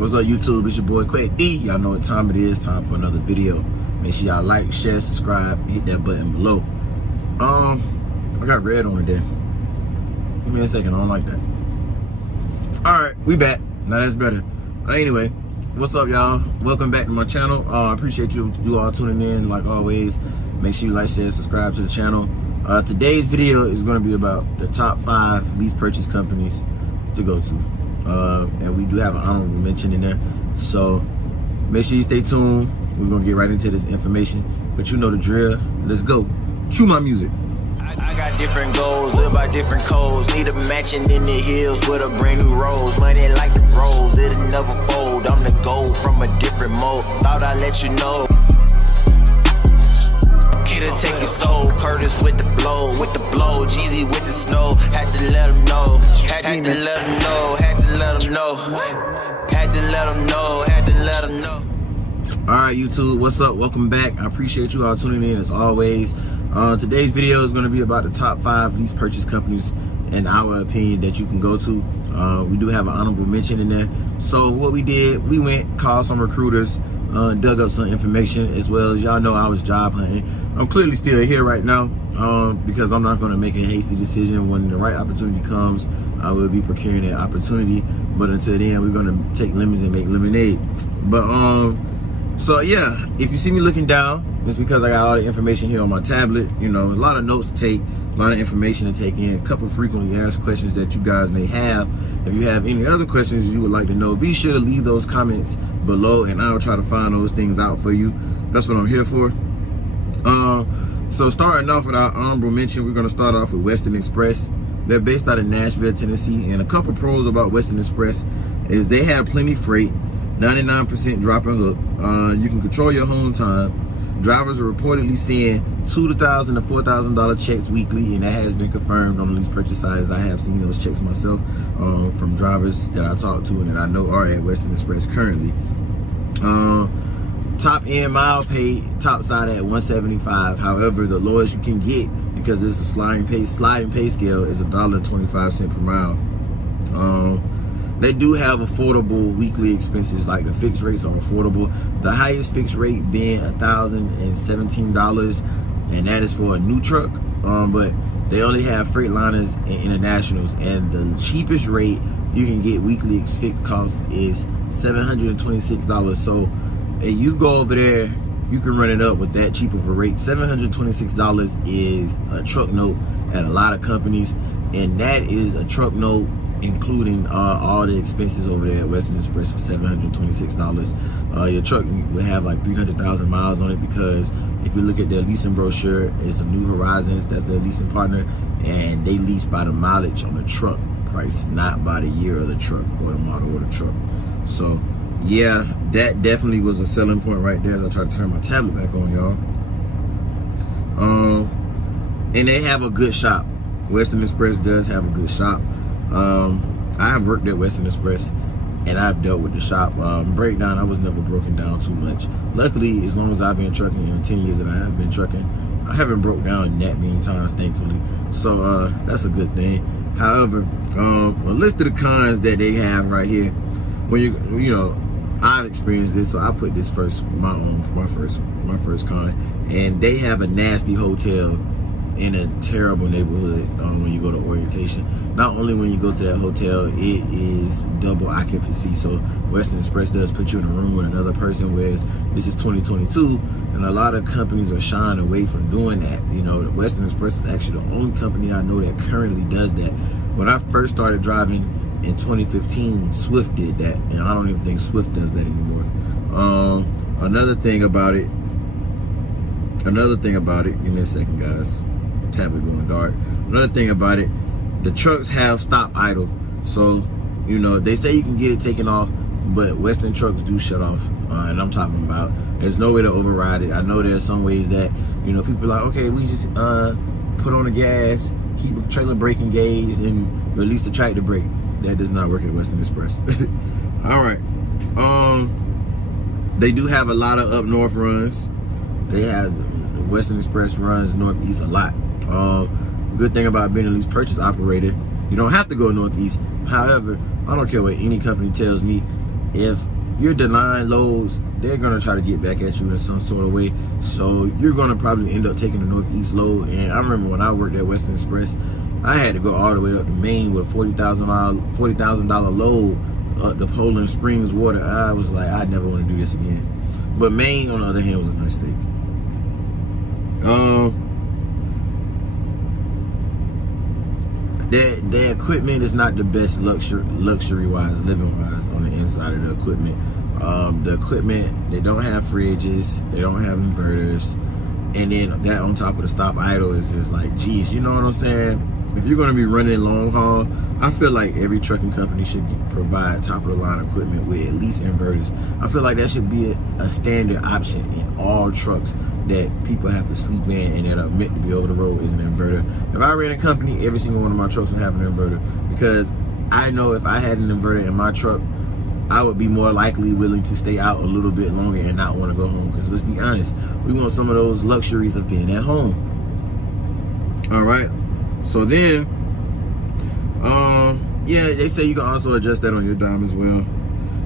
What's up, YouTube? It's your boy Quick E. Y'all know what time it is. Time for another video. Make sure y'all like, share, subscribe, hit that button below. I got red on today. Give me a second. I don't like that. All right, we back. Now that's better. Anyway, what's up, y'all? Welcome back to my channel. I appreciate you all tuning in. Like always, make sure you like, share, subscribe to the channel. Today's video is going to be about the top 5 lease purchase companies to go to. And we do have an honorable mention in there, so make sure you stay tuned. We're gonna get right into this information, but you know the drill. Let's go. Cue my music. I got different goals, live by different codes. Need a mansion in the hills with a brand new rose. Money like the bros, it'll never fold. I'm the gold from a different mode. Thought I'd let you know. It'll take your soul. Curtis with the blow, Jeezy with the snow. Had to let him know. Had to let him know. Had to let him know. Had to let him know. Had to let him know. All right, YouTube, what's up? Welcome back. I appreciate you all tuning in as always. Today's video is going to be about the top 5 lease purchase companies in our opinion that you can go to. We do have an honorable mention in there. So what we did, we went, called some recruiters, dug up some information, as well as y'all know I was job hunting. I'm clearly still here right now because I'm not going to make a hasty decision. When the right opportunity comes, I will be procuring that opportunity. But until then, we're going to take lemons and make lemonade. But so yeah, if you see me looking down, it's because I got all the information here on my tablet. You know, a lot of notes to take, a lot of information to take in, a couple frequently asked questions that you guys may have. If you have any other questions you would like to know, be sure to leave those comments below and I'll try to find those things out for you. That's what I'm here for. So starting off with our honorable mention, we're going to start off with Western Express. They're based out of Nashville, Tennessee, and a couple pros about Western Express is they have plenty freight, 99% drop and hook. You can control your home time. Drivers are reportedly seeing $2,000 to $4,000 checks weekly, and that has been confirmed on the lease purchase side, as I have seen those checks myself from drivers that I talked to and that I know are at Western Express currently. Top end mile pay, top side at $175. However, the lowest you can get, because it's a sliding pay scale, is $1.25 per mile. They do have affordable weekly expenses, like the fixed rates are affordable. The highest fixed rate being $1,017, and that is for a new truck. But they only have Freightliners and Internationals, and the cheapest rate you can get weekly fixed costs is $726. So if you go over there, you can run it up with that cheap of a rate. $726 is a truck note at a lot of companies, and that is a truck note including all the expenses over there at Western Express for $726. Your truck will have like 300,000 miles on it, because if you look at their leasing brochure, it's a New Horizons, that's their leasing partner, and they lease by the mileage on the truck price, not by the year of the truck or the model of the truck. So yeah, that definitely was a selling point right there as I try to turn my tablet back on, y'all. And they have a good shop. Western Express does have a good shop. I have worked at Western Express and I've dealt with the shop. Breakdown, I was never broken down too much. Luckily, as long as I've been trucking, in 10 years that I have been trucking, I haven't broke down that many times, thankfully. So that's a good thing. However, a list of the cons that they have right here, when you know, I've experienced this, so I put this first, my first con, and they have a nasty hotel in a terrible neighborhood when you go to orientation. Not only when you go to that hotel, it is double occupancy. So Western Express does put you in a room with another person, whereas this is 2022, and a lot of companies are shying away from doing that. You know, Western Express is actually the only company I know that currently does that. When I first started driving in 2015, Swift did that, and I don't even think Swift does that anymore. Another thing about it, give me a second, guys. Tablet going dark. Another thing about it, the trucks have stop idle. So, you know, they say you can get it taken off, but Western trucks do shut off. And I'm talking about, there's no way to override it. I know there's some ways that, you know, people are like, okay, we just put on the gas, keep a trailer brake engaged, and release the tractor brake. That does not work at Western Express. All right. They do have a lot of up north runs. They have Western Express runs northeast a lot. Good thing about being a lease purchase operator, you don't have to go northeast. However, I don't care what any company tells me, if you're denying loads, they're gonna try to get back at you in some sort of way. So you're gonna probably end up taking the Northeast load. And I remember when I worked at Western Express, I had to go all the way up to Maine with a $40,000 load up to Poland Springs water. I was like, I never want to do this again. But Maine, on the other hand, was a nice state. The equipment is not the best luxury-wise, living-wise on the inside of the equipment. The equipment, they don't have fridges, they don't have inverters, and then that on top of the stop idle is just like, geez, you know what I'm saying? If you're going to be running long haul, I feel like every trucking company should provide top of the line equipment with at least inverters. I feel like that should be a standard option in all trucks that people have to sleep in and that are meant to be over the road is an inverter. If I ran a company, every single one of my trucks would have an inverter, because I know if I had an inverter in my truck, I would be more likely willing to stay out a little bit longer and not want to go home. Because let's be honest, we want some of those luxuries of being at home. All right. So then, yeah, they say you can also adjust that on your dime as well.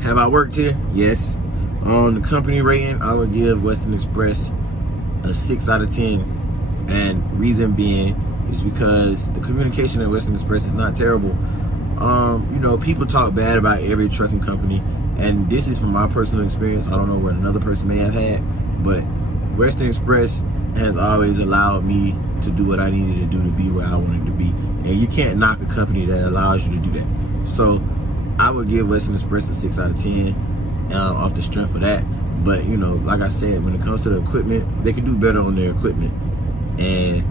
Have I worked here? Yes. On the company rating, I would give Western Express a 6 out of 10. And reason being is because the communication at Western Express is not terrible. You know, people talk bad about every trucking company, and this is from my personal experience. I don't know what another person may have had, but Western Express has always allowed me to do what I needed to do to be where I wanted to be. And you can't knock a company that allows you to do that. So I would give Western Express a 6 out of 10 off the strength of that. But, you know, like I said, when it comes to the equipment, they can do better on their equipment. And,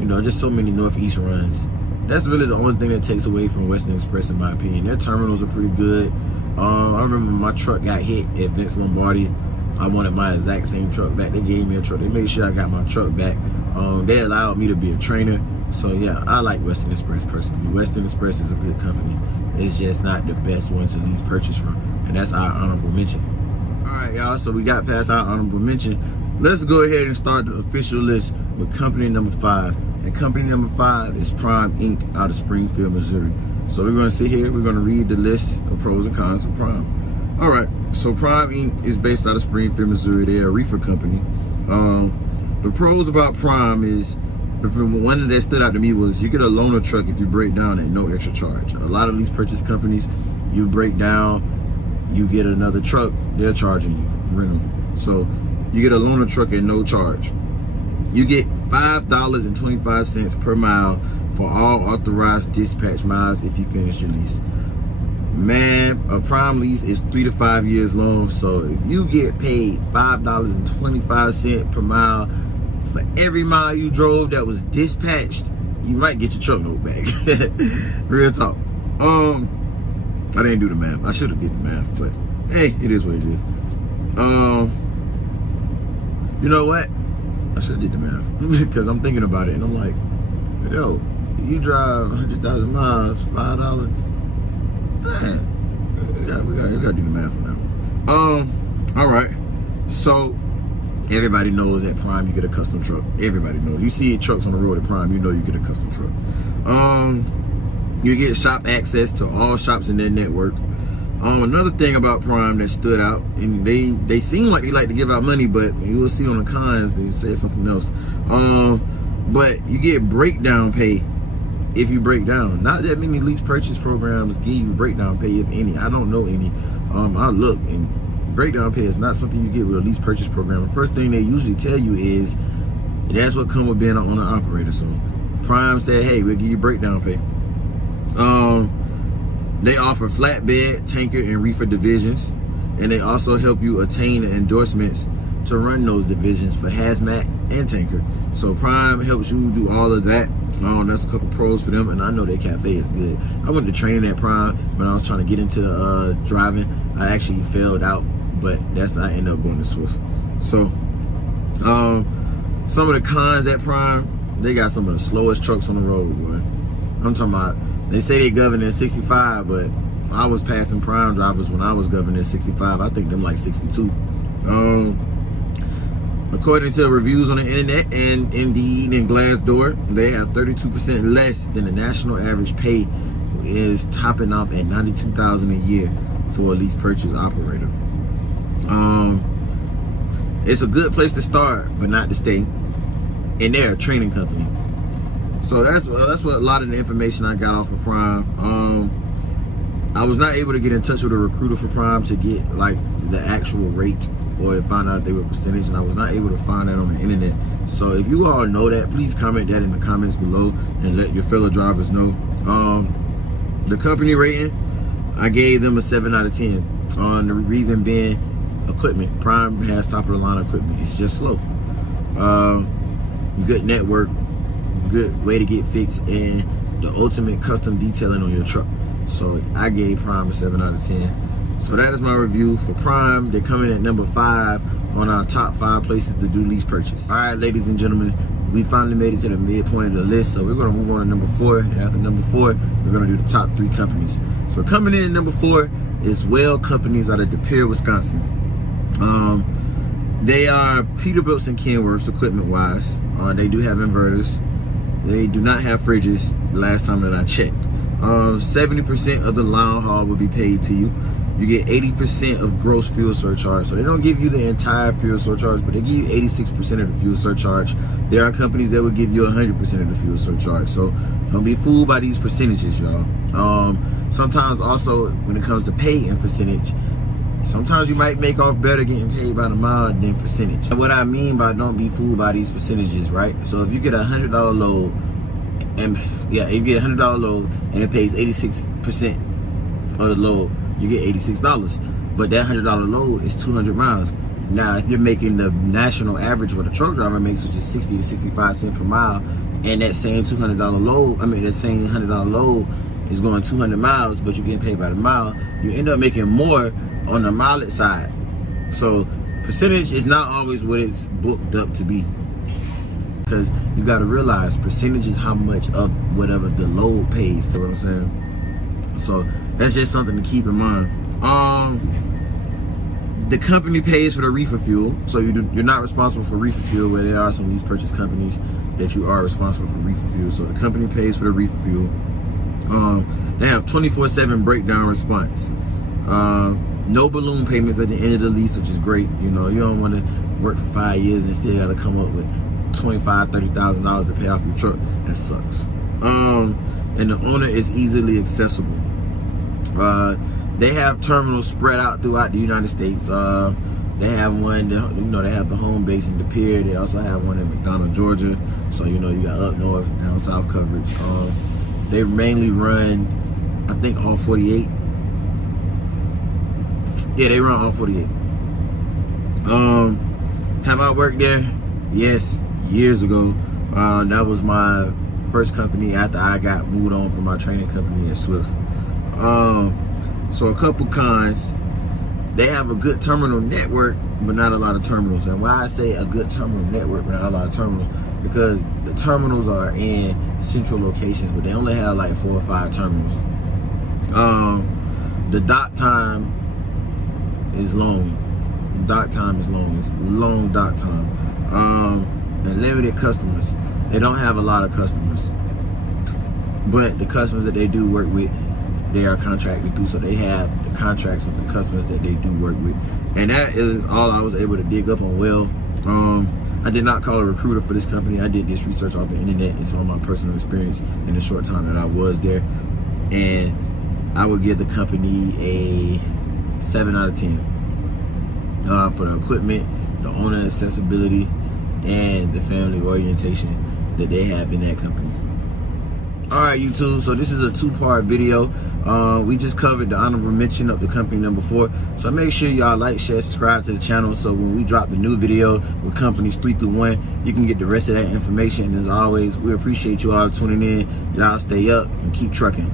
you know, just so many Northeast runs. That's really the only thing that takes away from Western Express, in my opinion. Their terminals are pretty good. I remember my truck got hit at Vince Lombardi. I wanted my exact same truck back. They gave me a truck. They made sure I got my truck back. They allowed me to be a trainer. So yeah, I like Western Express personally. Western Express is a good company. It's just not the best one to lease purchase from. And that's our honorable mention. All right, y'all, so we got past our honorable mention. Let's go ahead and start the official list with company number 5. And company number 5 is Prime Inc. out of Springfield, Missouri. So we're going to sit here, we're going to read the list of pros and cons of Prime. All right, so Prime Inc. is based out of Springfield, Missouri. They're a reefer company. The pros about Prime is, the one that stood out to me was you get a loaner truck if you break down at no extra charge. A lot of lease purchase companies, you break down, you get another truck, they're charging you, rental. So you get a loaner truck at no charge. You get $5.25 per mile for all authorized dispatch miles if you finish your lease. Man, a Prime lease is 3 to 5 years long, so if you get paid $5.25 per mile for every mile you drove that was dispatched, you might get your truck note back. Real talk. I didn't do the math. I should have did the math, but hey, it is what it is. You know what? I should have did the math because I'm thinking about it and I'm like, yo, you drive 100,000 miles, $5. Man, we gotta do the math on that one. All right. So everybody knows at Prime you get a custom truck. Everybody knows. You see trucks on the road at Prime, you know you get a custom truck. You get shop access to all shops in their network. Another thing about Prime that stood out, and they seem like they like to give out money, but you will see on the cons they say something else. But you get breakdown pay if you break down. Not that many lease purchase programs give you breakdown pay, if any. I don't know any. I look, and breakdown pay is not something you get with a lease purchase program. The first thing they usually tell you is that's what comes with being an owner operator. So Prime said, hey, we'll give you breakdown pay. They offer flatbed, tanker, and reefer divisions, and they also help you attain the endorsements to run those divisions for hazmat and tanker. So Prime helps you do all of that. That's a couple pros for them, and I know their cafe is good. I went to training at Prime when I was trying to get into driving. I actually failed out, but I ended up going to Swift. So some of the cons at Prime, they got some of the slowest trucks on the road, boy. I'm talking about, they say they govern at 65, but I was passing Prime drivers when I was governing at 65. I think them like 62. According to reviews on the internet and Indeed and Glassdoor, they have 32% less than the national average pay, is topping off at $92,000 a year for a lease purchase operator. It's a good place to start, but not to stay. And they're a training company. So that's what a lot of the information I got off of Prime. I was not able to get in touch with a recruiter for Prime to get like the actual rate or to find out if they were percentage, and I was not able to find that on the internet. So if you all know that, please comment that in the comments below and let your fellow drivers know. The company rating, I gave them a 7 out of 10. The reason being equipment. Prime has top of the line equipment. It's just slow. Good network, good way to get fixed, and the ultimate custom detailing on your truck. So I gave Prime a 7 out of 10. So that is my review for Prime. They're coming at number 5 on our top 5 places to do lease purchase. All right, ladies and gentlemen, we finally made it to the midpoint of the list. So we're gonna move on to number 4. And after number 4, we're gonna do the top 3 companies. So coming in at number 4 is Well Companies out of De Pere, Wisconsin. They are Peterbilt's and Kenworth's equipment wise. They do have inverters. They do not have fridges last time that I checked. 70% of the line haul will be paid to you. You get 80% of gross fuel surcharge. So they don't give you the entire fuel surcharge, but they give you 86% of the fuel surcharge. There are companies that will give you 100% of the fuel surcharge. So don't be fooled by these percentages, y'all. Sometimes also when it comes to pay and percentage, sometimes you might make off better getting paid by the mile than percentage. And what I mean by don't be fooled by these percentages, right? So if you get a $100 load, and yeah, you get a $100 load and it pays 86% of the load, you get $86. But that $100 load is 200 miles. Now, if you're making the national average what a truck driver makes, which is 60 to 65 cents per mile, and that same $200 load, that same $100 load is going 200 miles, but you're getting paid by the mile, you end up making more on the mileage side. So percentage is not always what it's booked up to be, because you got to realize percentage is how much of whatever the load pays. You know what I'm saying? So that's just something to keep in mind. The company pays for the reefer fuel, so you're not responsible for reefer fuel, where there are some lease purchase companies that you are responsible for reefer fuel. So the company pays for the reefer fuel. They have 24/7 breakdown response. No balloon payments at the end of the lease, which is great. You know, you don't want to work for 5 years and still got to come up with $25,000, $30,000 to pay off your truck. That sucks. And the owner is easily accessible. They have terminals spread out throughout the United States. They have one, they have the home base in De Pere. They also have one in McDonough, Georgia. So, you got up north, down south coverage. They mainly run, I think, all 48. Yeah, they run all 48. Have I worked there? Yes, years ago. That was my first company after I got moved on from my training company at Swift. So a couple cons. They have a good terminal network, but not a lot of terminals. And why I say a good terminal network, but not a lot of terminals, because the terminals are in central locations, but they only have like 4 or 5 terminals. The dock time is long. Dock time is long. It's long dock time. And limited customers. They don't have a lot of customers, but the customers that they do work with, they are contracted through, so they have the contracts with the customers that they do work with. And that is all I was able to dig up on Well. I did not call a recruiter for this company. I did this research off the internet and some of my personal experience in the short time that I was there. And I would give the company a 7 out of 10 for the equipment, the owner accessibility, and the family orientation that they have in that company. All right, YouTube, so this is a 2-part video. We just covered the honorable mention of the company number 4. So make sure y'all like, share, subscribe to the channel, so when we drop the new video with companies 3 through 1, you can get the rest of that information. And as always, we appreciate you all tuning in. Y'all stay up and keep trucking.